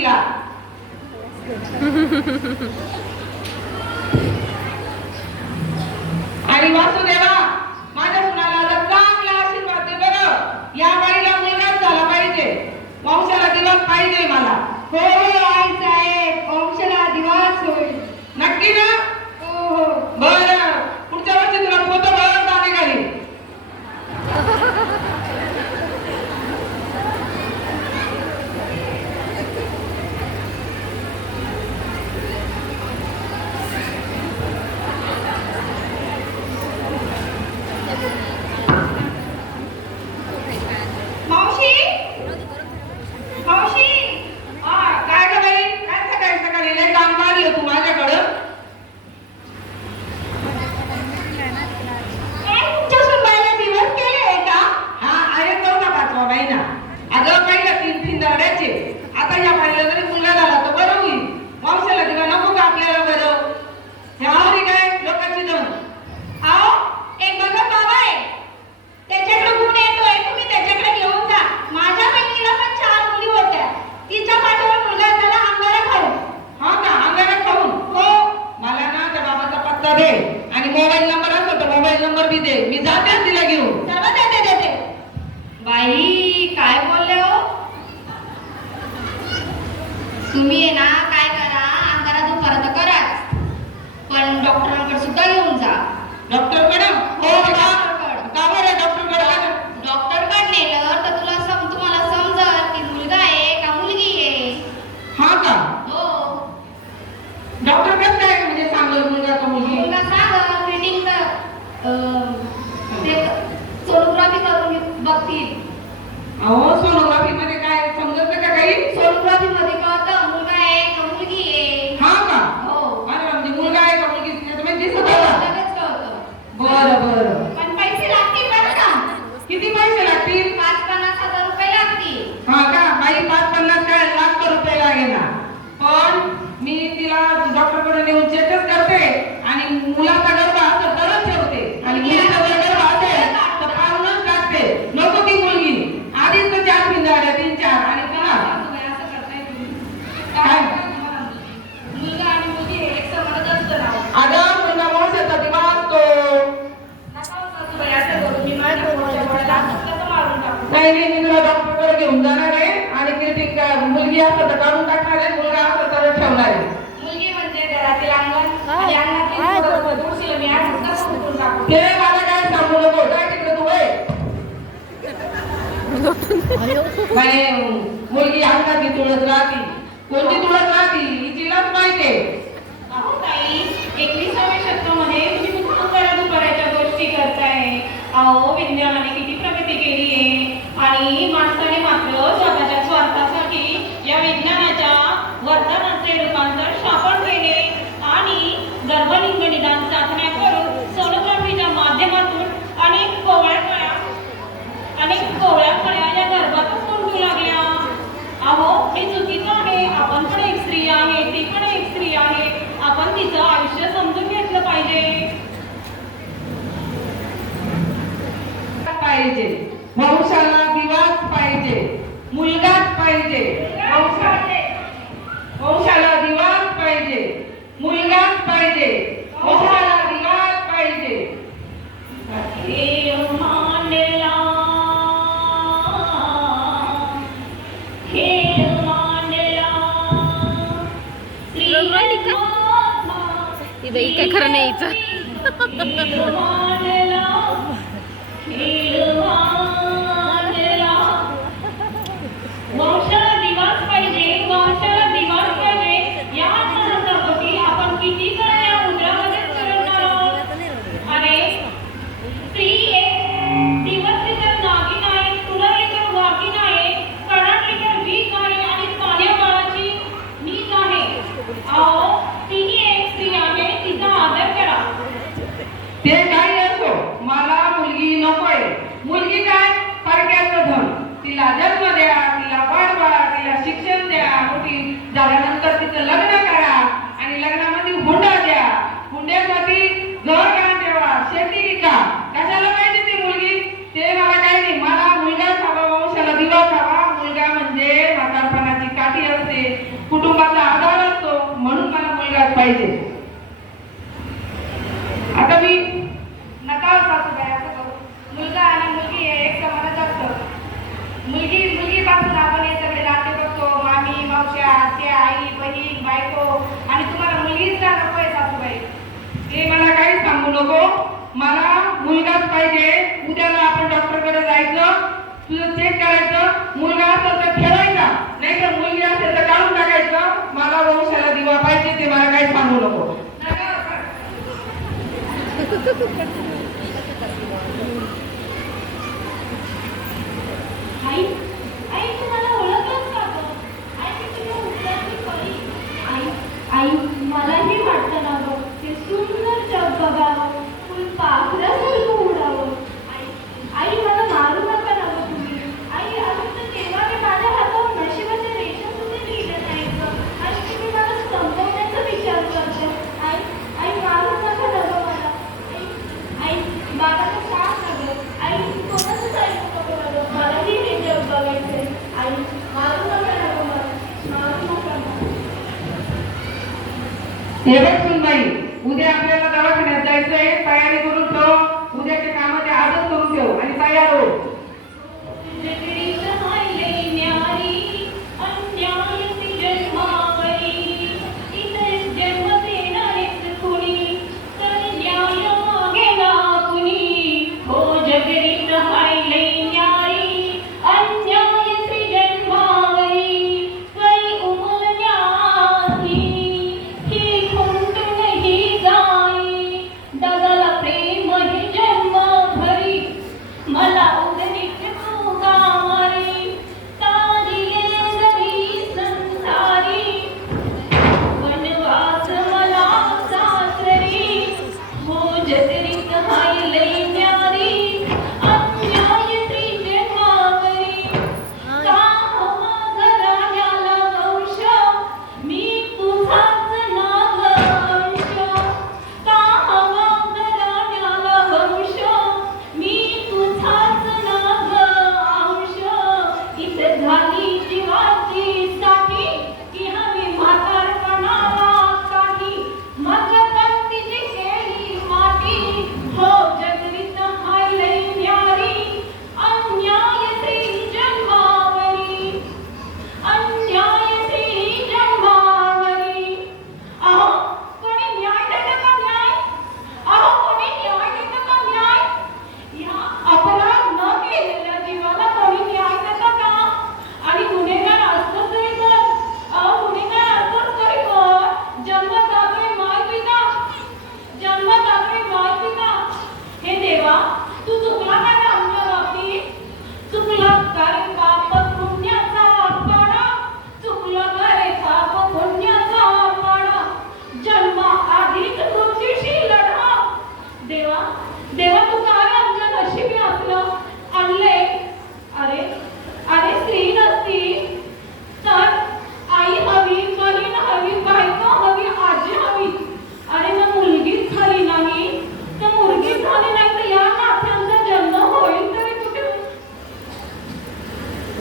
तिला. आणि वासुदेवा माझ्या सुनाला आता चांगला आशीर्वाद दे बरं. या बाईला मुलगाच झाला पाहिजे, वंशाला दिवस पाहिजे मला. हो आई साहेब, वंशाला दिवास होईल. नक्की ना? हो हो. बरं, पुढच्या वर्षी तुला फोटो बघत जाणे घरी. मावशी, मावशी, काय ग बाई, काय सकाळी सकाळी लय काम काढलं तू माझ्याकडं? काय तुमच्या सुनबाईला दिवस केले का? हा, आहे 4-5 महिना. अगं पहिला 3 दरड्याचे, आता या बाईला जरी मुलगा झाला तर बरं होईल. वंशाला दिवा नको का आपल्याला बरं? ह्यावरी काय लोकांची दम. आओ, एक बघा बाबा आहे, त्याच्याकडे गुण येतोय, तुम्ही त्याच्याकडे घेऊन जा. माझ्या बहिणीला पण 4 मुली होत्या, तिच्या पाठीवर मुलगा झाला अंगारा खाऊन. हा का, अंगारा खाऊन? हो. मला ना त्या बाबाचा पत्ता दे आणि मोबाईल नंबर असेल तर मोबाईल नंबर बी दे, मी जाते तिला घेऊन. सर्व देते देते. बाई काय बोलले हो तुम्ही? आहे ना, काय करा, अंगारा दुपारात कराच, पण डॉक्टरांकडे सुद्धा घेऊन जा. Doctor madam? हो, डॉक्टरकडे. का बरं डॉक्टर मॅडम? डॉक्टरकडे नेलं तर तुम्हाला समजल की मुलगा आहे का मुलगी आहे. हा का? हो. डॉक्टर कसं काय म्हणजे सांगल मुलगा का मुलगी? मुलगा सांग फिटिंग ते सोनोग्राफी करून बघतील. अहो, सोनोग्राफी मध्ये काय समजत का काही? सोनोग्राफी मध्ये कळतं मुलगा आहे का मुलगी आहे. हा का? हो. अरे म्हणजे मुलगा आहे का मुलगी त्याच्यामध्ये दिसत आहे. लगेच कळतं. बरं. पण पैसे लागतील बरं का? किती पैसे लागतील? 50-50 हजार रुपये लागतील. हा का? बाई 5-50 काय लाख रुपये लागेल ना. पण मी तिला डॉक्टरकडे नेऊन चेकच करते आणि मुलाचा गर्भ असं तरच ठेवते आणि मुलीचा जर गर्भ असेल तर पाहूनच टाकते. नको ती मुलगी. आधीच तर 4 पिंजाड्या 3-4 आणि पुन्हा असं करताय तुम्ही? काय? मुलगा आणि मुलगी एक समानच असतं ना. अगं मुलगा वंशाचा दिवा असतो. नका हो सासूबाई, असं करू. मी माझ्या पोटाच्या गोळ्याला कसं मारून टाकू? नाही मी तुला डॉक्टरकडे घेऊन जाणार आहे आणि किती मुलगी असं तर काढून टाकणार आहे, मुलगा असं तर ठेवणार आहे. मुलगी म्हणजे घरातील अंगण आणि अंगणातील तुळशीला मी आज कसं उठून टाकू? ते मला काय सांगू नको. काय तिकडे तू आहे? काय मुलगी अंगाची तुळस राहती. कोणती तुळस राहती हिचीलाच माहितीये. अहो ताई, 21व्या शतकामध्ये तुम्ही कुठं अंगारा दुपाराच्या गोष्टी करताय? अहो, विज्ञानाने किती प्रगती केली आहे आणि माणसाने मात्र स्वतःच्या स्वार्थासाठी या विज्ञानाच्या वरदानाचे रूपांतर शापण केले आणि गर्भलिंग निदान चाचण्या करून सोनोग्राफीच्या माध्यमातून अनेक कोवळ्या कळ्या या गर्भातच कोंडू लागल्या. अहो, हे चुकीचं आहे. आपण पण एक स्त्री आहे, ती पण एक स्त्री आहे. आपण तिचं आयुष्य समजून घेतलं पाहिजे. पाहिजे वंशाला दिवाच पाहिजे, मुलगाच पाहिजे. वंशाला दिवाच पाहिजे, मुलगाच पाहिजे. वंशाला दिवाच पाहिजे. हे मांडला, हे मांडला, इथं काय खरं नाही हिचं. वंशाला दिवास पाहिजे, वंशाला दिवास पाहिजे. या अर्थासाठी आपण किती जण या मुद्रामध्ये करणार आहोत? अरे स्त्री एक दिवसली तर नागिन आहे, तुलली तर वाघीण आहे, कडाटली तर वीक आहे आणि तान्या बाळाची नीज आहे. अहो, तीही एक स्त्री आहे, तिचा आदर करा. ते काही असो, मला मुलगी नकोय. मुलगी काय परक्याचं धन. तिला जन्म द्या, तिला वाढवा, तिला शिक्षण द्या, मोठी झाल्यानंतर तिचं लग्न करा आणि लग्नामध्ये हुंडा द्या. हुंड्यासाठी घर का ठेवा, शेती विका. कशाला पाहिजे ती मुलगी? ते मला काही नाही. मला मुलगा हवा, वंशाला दिवा हवा. मुलगा म्हणजे म्हातारपणाची काठी असते. पाहिजे. आता मी नका सासूबाई असं करू. मुलगा आणि मुलगी हे एक समानच असतं. मुलगीपासून आपण हे सगळे नाते बघतो. मामी, मावश्या, आत्या, आई, बहीण, बायको, आणि तुम्हाला मुलगीच का नको आहे सासूबाई? ते मला काहीच सांगू नको. मला मुलगाच पाहिजे. उद्याला आपण डॉक्टरकडे जायचं, तुझं चेक करायचं. मुलगा असेल तर ठेवायचा, नाही तर मुलगी असेल तर काढून टाकायचं. मला वंशाला दिवा पाहिजे. ते मला काही सांगू नको. आई, आई तुम्हाला ओळखलंच का गं? आई मी तुझ्या उत्तराची परी. आई मलाही वाटतं ना गं, ते सुंदर जग बघावं, फुलपाखरासारखं उडावं. आई मला मारू नका ना गं तुम्ही. आई अजून तर तेव्हा मी माझ्या हातावर नशिबाच्या रेषा सुद्धा लिहिल्या नाहीत गं, आणि तुम्ही मला संपवण्याचा विचार करता. आई मारू नका ना गं मला. आई बाबाला सांग ना गं. आई कोणाचंच ऐकू नको ना गं. मलाही हे जग बघायचंय. आई मारू नका ना गं मला. मारू नका ना. हे बघ सुनबाई, उद्या आपल्याला दवाखान्यात जायचंय. तयारी करून ठेव. उद्याच्या कामाच्या आजच करून ठेव आणि तयार हो.